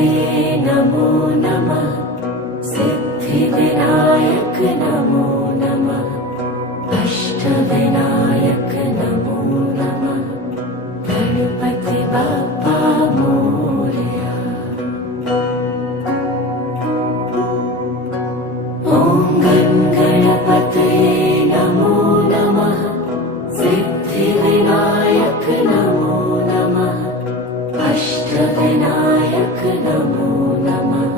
गणपतये नमो नमः। सिद्धिविनायक नमो नमः। अष्टविनायक नमो नमः। गणपति बाप्पा मोरया। ॐ गणपतये नमो नमः। सिद्धिविनायक नमो नमः। अष्टविनायक नमो नमः।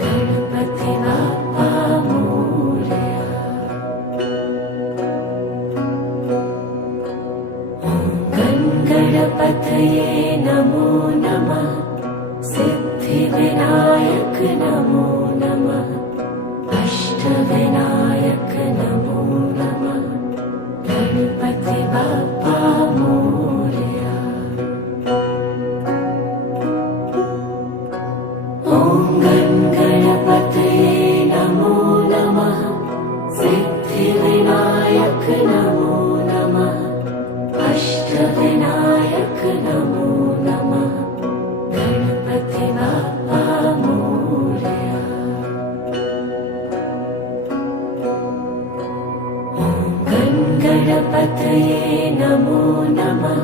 गणपति बाप्पा मोरया। ॐ गणपतये नमो नमः। सिद्धिविनायक नमो नमः। अष्टविनायक नमो नमः। गणपति बाप्पा मोरया। ॐ गणपतये नमो नमः। सिद्धिविनायक नमो नमः। अष्टविनायक नमो नमः। गणपति बाप्पा मोरया। गणपतये नमो नमः।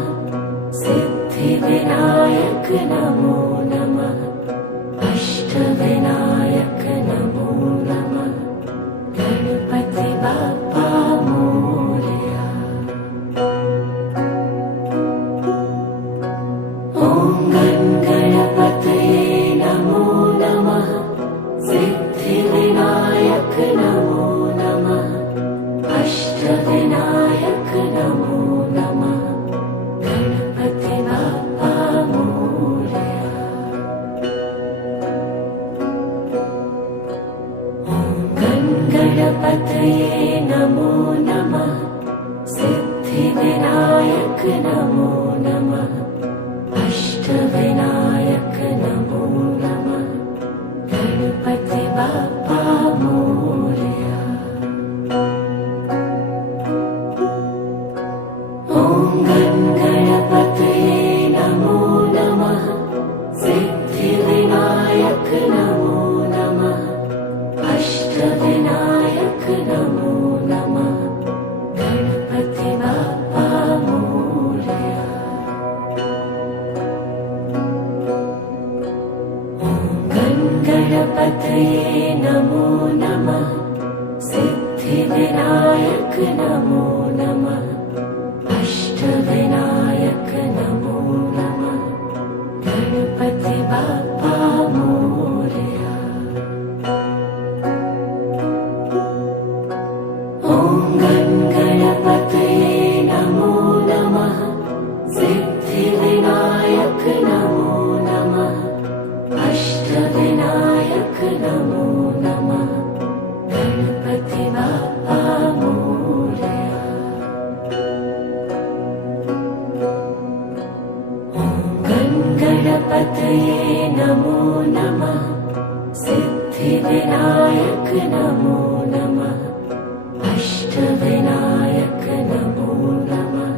सिद्धिविनायक नमो नमः। अष्टविनायक नमो नमः। गणपति बाप्पा मोरया। ॐ गणपतये नमो नमः। सिद्धिविनायक नमो नमः। अष्टविनायक नमो नमः। गणपति बाप्पा मोरया। ॐ गणपतये नमो नमः। सिद्धिविनायक नमो नमः। अष्टविनायक नमो नमः। गणपति बाप्पा मोरया। ॐ गणपतये नमो नमः। सिद्धिविनायक नमो नमः। अष्टविनायक नमो नमः। गणपति बाप्पा मोरया। ॐ गणपतये नमो नमः। सिद्धिविनायक नमो नमः। अष्टविनायक नमो नमः। गणपति बाप्पा मोरया। ॐ गणपतये नमो नमः। सिद्धिविनायक नमो नमः। अष्टविनायक नमो नमः। गणपति बाप्पा मोरया। गणपतये नमो नमः। सिद्धिविनायक नमो नमः। अष्टविनायक नमो नमः।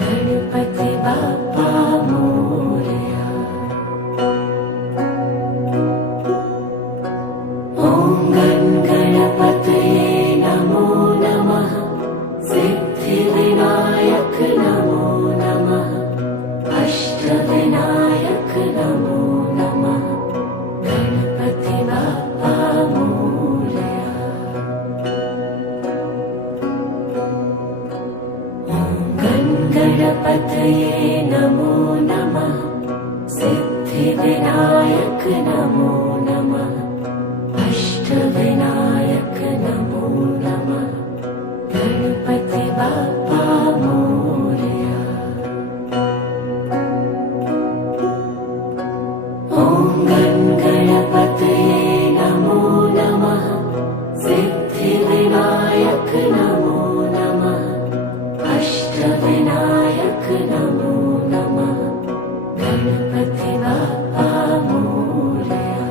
गणपति बाप्पा मोरया। ॐ गणपतये नमो नमः। सिद्धिविनायक नमो नमः। अष्टविनायक नमो नमः। गणपति बाप्पा मोरया। ॐ गणपतये नमो नमः। सिद्धिविनायक नमो नमः। अष्टविनायक नमो नमः। गणपति बाप्पा मोरया। ॐ गणपतये नमो नमः। सिद्धिविनायक नमो नमः। अष्टविनायक नमो नमः। गणपति बाप्पा मोरया।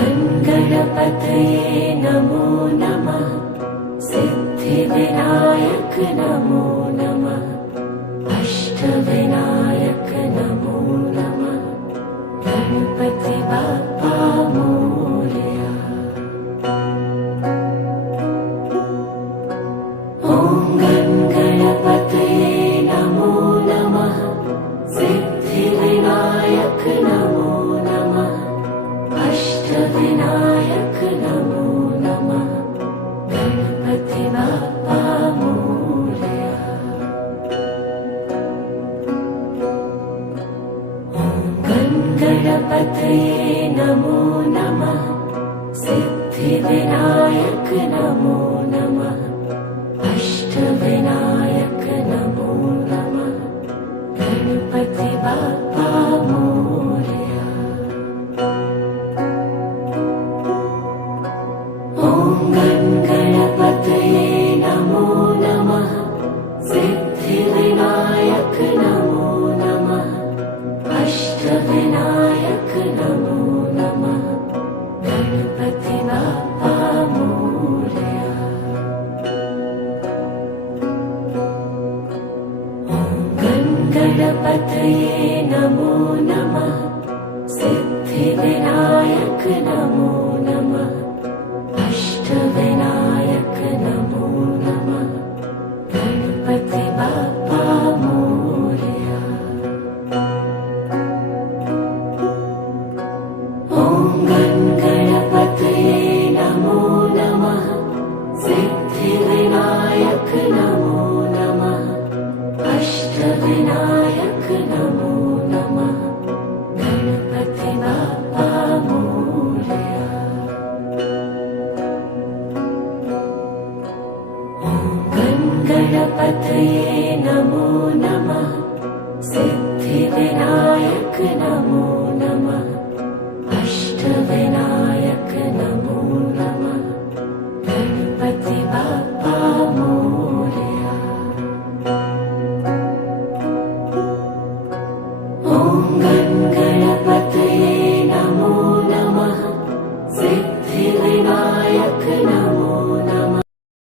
ॐ गणपतये नमो नमः। सिद्धिविनायक नमो नमः। अष्ट अष्टविनायक नमो नमः गणपति बाप्पा मोरया। ॐ गणपतये नमो नमः सिद्धिविनायक नमो नमः अष्टविनायक नमो नमः गणपति बाप्पा मोरया। गणपतये नमो नमः सिद्धिविनायक नमो नमः अष्टविनायक नमो नमः गणपति बाप्पा मोरया। ॐ गणपतये नमो नमः सिद्धिविनायक नमो नमः अष्टविनायक नमो नमः गणपति बाप्पा मोरया। गणपतये नमो नमः सिद्धिविनायक नमो नमः अष्टविनायक नमो नमः गणपति बाप्पा मोरया। ॐ गणपतये नमो नमः सिद्धिविनायक नमो नमः अष्टविनायक नमो नमः गणपति बाप्पा मोरया। गणपतये नमो नमः सिद्धिविनायक नमो नमः